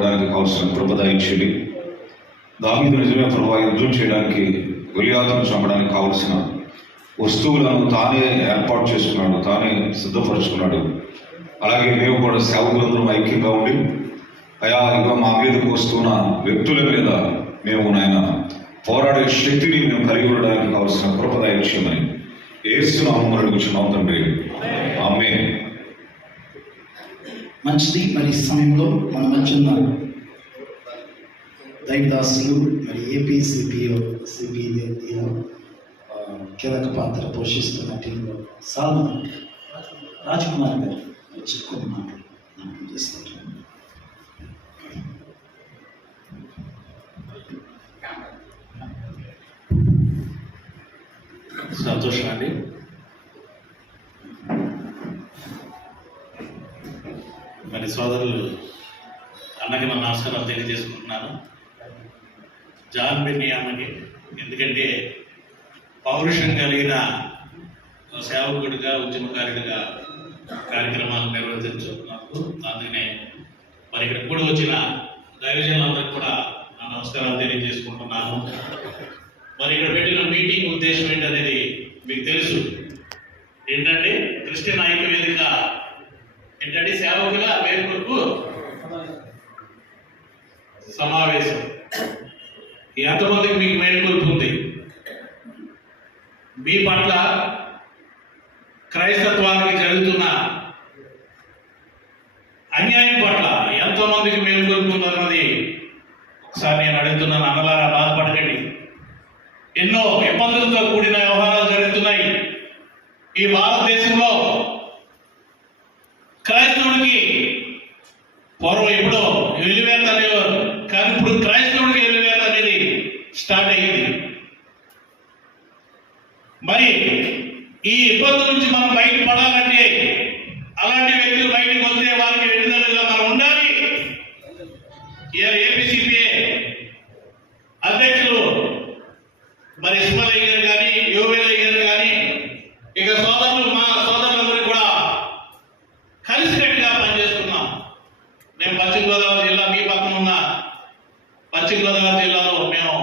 నిలబడడానికి కావాల్సిన కృప దయచేయండి. దావీదు నిజమే ప్రభువా, యుద్ధం చేయడానికి గొలియాతును చంపడానికి కావలసిన వస్తువులను తానే ఏర్పాటు చేసుకున్నాడు, తానే సిద్ధపరుచుకున్నాడు. అలాగే మేము కూడా సేవకులందరం ఐక్యంగా ఉండి అయా ఇక మా మీదకు వస్తున్న వ్యక్తుల మీద మేము నాయన పోరాడే శక్తిని మేము కలిగి ఉండడానికి కావలసిన కృప దయచేయమని యేసు నామములో అడుగుచున్నాం తండ్రి, ఆమేన్. మంచిది. మరి సమయంలో మన మధ్య ఉన్నారు దైవదాసులు, మరి ఏపీసీపీఓ సిబిలో కీలక పాత్ర పోషిస్తున్న టీంలో సాధన రాజ్కుమార్ గారు కొన్ని మాటలు జ్ఞాపకం చేస్తారు. సంతోషం అండి. మరి సోదరులు అన్నకి నా నమస్కారాలు తెలియజేసుకుంటున్నాను. జాన్ బిర్నియామకి, ఎందుకంటే పౌరుషం కలిగిన సేవకుడిగా ఉద్యమకారుడిగా కార్యక్రమాలు నిర్వర్తించుకున్నప్పుడు అందుకనే మరి ఇక్కడ కూడా వచ్చిన దైవజనులందరికీ కూడా నా నమస్కారాలు తెలియజేసుకుంటున్నాను. మరి ఇక్కడ పెట్టిన మీటింగ్ ఉద్దేశం ఏంటనేది మీకు తెలుసు. ఏంటంటే క్రిస్టియన్ ఐక్య వేదిక ఏంటంటే సేవకుల వేడుకలకు సమావేశం. ఎంతమందికి మీకు మేల్కొల్పుంది? మీ పట్ల క్రైస్తత్వానికి జరుగుతున్న అన్యాయం పట్ల ఎంతోమందికి మేల్కొల్పుందన్నది ఒకసారి నేను అడుగుతున్నాను. అన్నలారా బాధపడకండి. ఎన్నో ఇబ్బందులతో కూడిన వ్యవహారాలు జరుగుతున్నాయి ఈ భారతదేశంలో. క్రైస్తవుడికి పూర్వం ఎప్పుడో వెలివేత అనేవారు, కానీ ఇప్పుడు క్రైస్తవుడికి వెలివేత అనేది స్టార్ట్ అయ్యింది. మరి ఈ ఇబ్బందుల నుంచి మనం బయటపడాలంటే అలాంటి వ్యక్తులు బయటకు వస్తే వారికి వెళ్తున్నట్టుగా మనం ఉండాలి. ఏపీసీపీఏ అధ్యక్షులు మరి ఇస్మాయిల్ గారు కానీ, యోవేలయ్య గారు కానీ, ఇక సోదరులు మా సోదరులందరూ కూడా కలిసికట్టుగా పనిచేస్తున్నాం. నేను పశ్చిమ గోదావరి జిల్లా, మీ పక్కన ఉన్న పశ్చిమ గోదావరి జిల్లాలో మేము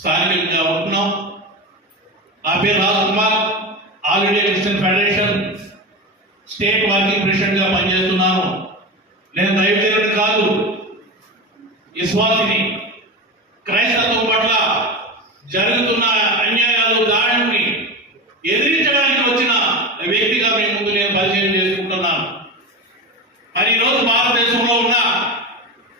స్థానికంగా ఉంటున్నాం. నా పేరు Rajkumar, all India Christian federation state working president గా పనిచేస్తున్నాను. నేను దైవజనుడు కాదు, విశ్వాసిని. క్రైస్తత్వం పట్ల జరుగుతున్న అన్యాయాలు, దాడుల్ని